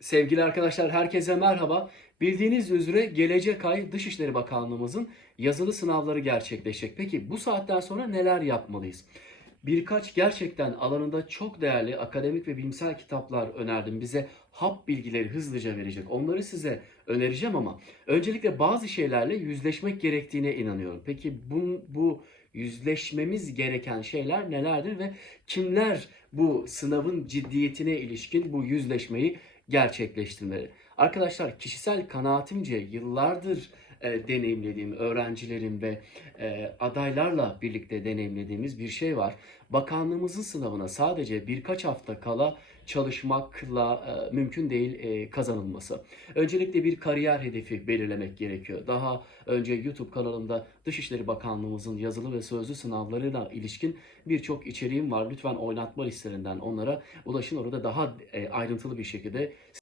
Sevgili arkadaşlar herkese merhaba. Bildiğiniz üzere gelecek ay Dışişleri Bakanlığımızın yazılı sınavları gerçekleşecek. Peki bu saatten sonra neler yapmalıyız? Birkaç gerçekten alanında çok değerli akademik ve bilimsel kitaplar önerdim. Bize hap bilgileri hızlıca verecek. Onları size önereceğim ama öncelikle bazı şeylerle yüzleşmek gerektiğine inanıyorum. Peki bu, bu yüzleşmemiz gereken şeyler nelerdir ve kimler bu sınavın ciddiyetine ilişkin bu yüzleşmeyi gerçekleştirmeli. Arkadaşlar kişisel kanaatimce yıllardır e, deneyimlediğim öğrencilerim ve e, adaylarla birlikte deneyimlediğimiz bir şey var. Bakanlığımızın sınavına sadece birkaç hafta kala çalışmakla e, mümkün değil e, kazanılması. Öncelikle bir kariyer hedefi belirlemek gerekiyor. Daha önce YouTube kanalımda Dışişleri Bakanlığımızın yazılı ve sözlü sınavlarına ilişkin birçok içeriğim var. Lütfen oynatma listelerinden onlara ulaşın. Orada daha e, ayrıntılı bir şekilde